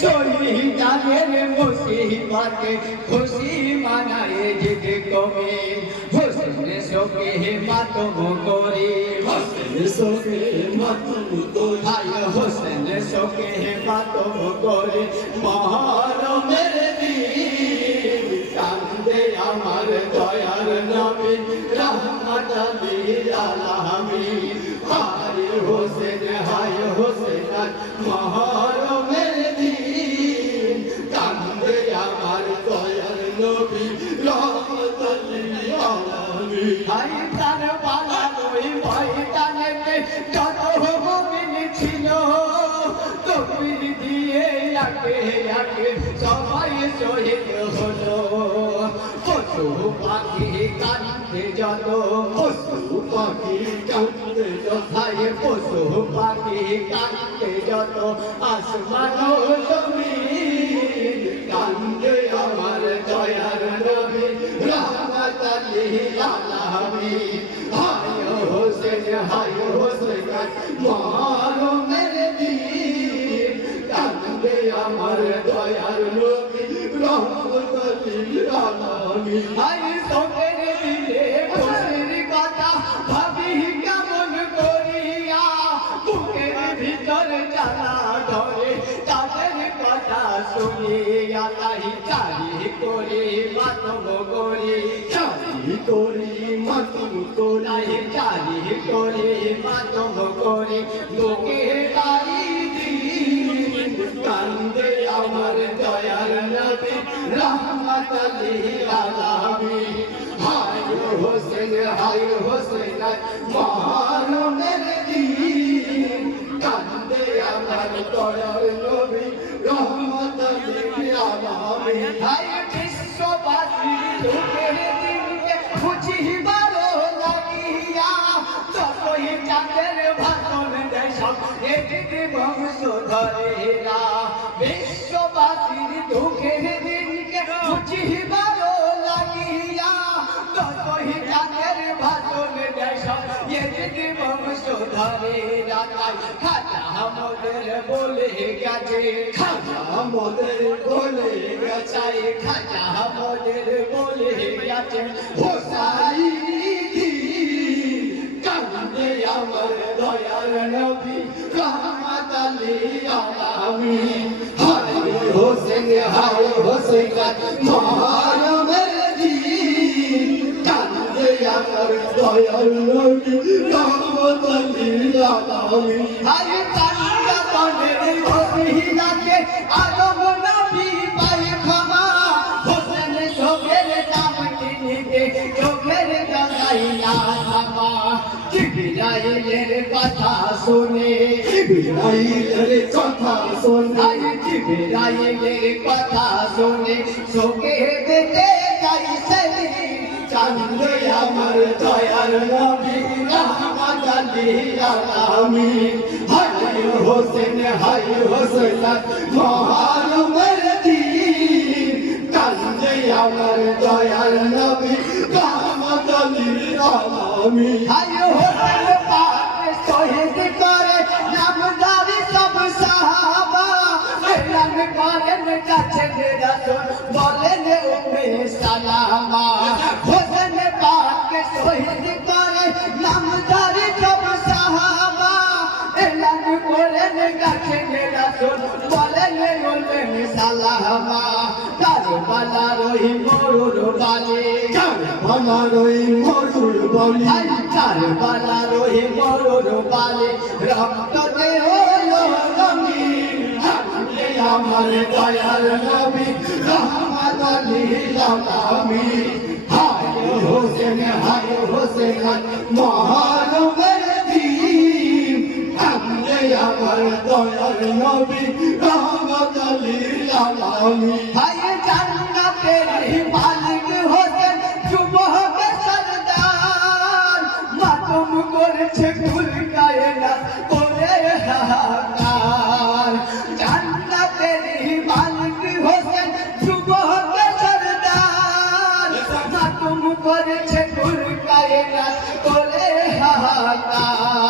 শহীদানের মুসিবতে খুশি মানায় জিতে কমে হোসেন শোকে মাতম করি হোসেন শোকে মাতম করি হোসেন শোকে মাতম করি মহরমের দিন কান্দে আমার দয়ার নবী রহমতুল লিল আলামিন হায় হোসেন মহরমের দিন কান্দে আমার দয়ার নবী রহমতুল লিল আলামিন হায় কারবালা ওই ময়দানেতে যত মুমিন ছিল তকবীর দিয়ে আগে আগে সবাই শহীদ হলো পশু পাখি কাঁদতে যত পশু পাখি কাঁদতে যত পশু পাখি কাঁদতে যত আসমান জমিন কান্দে আমার দয়ার নবী রহমতুল লিল আলামিন হায় হোসেন মহরমের দিন কান্দে আমার দয়ার নবী রহমতুল লিল আলামিন হায় তোদের দিলে খুশির কথা ভাবি কেমন করিয়া বুকের ভিতর জ্বালা ধরে তাদের কথা শুনিয়া তাই চারি করে মাতম করি চারি করে মাতম করি চারি করে মাতম করে বুকে তারি দিন কান্দে আমার দয়ার নবী রহমতুল লিল আলামিন হায় হোসেন মহরমের দিন কান্দে আমার দয়ার নবী রহমতুল লিল আলামিন হায় বিশ্ববাসীর দুঃখের দিনকে বুঝিবার লাগিয়া যতই চাঁদের ভাষণ দেয় সব এদিকে বংশধরেরা বিশ্ববাসীর দুঃখের দিনকে বুঝিবার লাগিয়া যতই চাঁদের ভাষণ দেয় সব এদিকে বংশধরেরা তাই খাজা আমাদের বলে গেছে খাজা আমাদের বলে গেছে খাজা আমাদের বলে গেছে হোসাইনি কান্দে আমার দয়ার নবী রহমতুল লিল আলামিন হায় হোসেন মহরমের দিন কান্দে আমার দয়ার নবী রহমতুল লিল আলামিন হায় কান্দা তনের মদিনাতে আদম নবী পায় ক্ষমা হোসেন শোকের দাম কিনিতে চোখের জগাই না থামা জিবরাইলের কথা শুনে জিবরাইলের কথা শুনে শোকে দিতে চাইছে কান্দে আমার দয়ার নবী রহমতুল লিল আলামিন হায় হোসেন মহরমের দিন কান্দে আমার দয়ার নবী রহমতুল লিল আলামিন হায় হোসেন পাক শহীদ করে নামদারি সব সাহাবা এলান করেন কাছে রাসূল বলেন উম্মে সালামা হোসেন পাক শহীদ করে নামদারি সব সাহাবা এলান করেন কাছে রাসূল বলেন উম্মে সালামা কারবালার ওই মরুর বালি কারবালার ওই মরুর বালি রক্ততে হলো রঙিন আমার দয়ার নবী রহমতুল লিল আলামিন হায় হোসেন মহরমের দিন কান্দে আমার দয়ার নবী রহমতুল লিল আলামিন হায় জান্নাতের মালিক হোসেন যুবক সরদার মাতম করেছে কুল কায়নাত করে হাহাকার জান্নাতের মালিক হোসেন যুবক সরদার মাতম করেছে কুল কায়নাত করে হাহাকার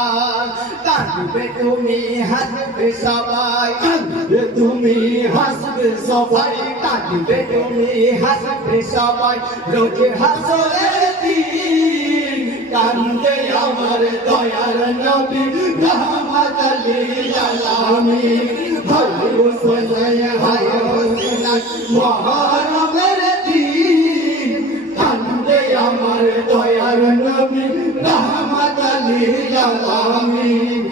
কাঁদবে তুমি হাসবে সবাই কাঁদবে তুমি হাসবে সবাই কাঁদবে তুমি হাসবে সবাই রোজ হাসরের দিন কান্দে আমার দয়ার নবী রহমত লিল আলামিন হায় হোসেন হায় হোসেন মুহররমের দিন কান্দে আমার দয়ার নবী রহমত লিল আলামিন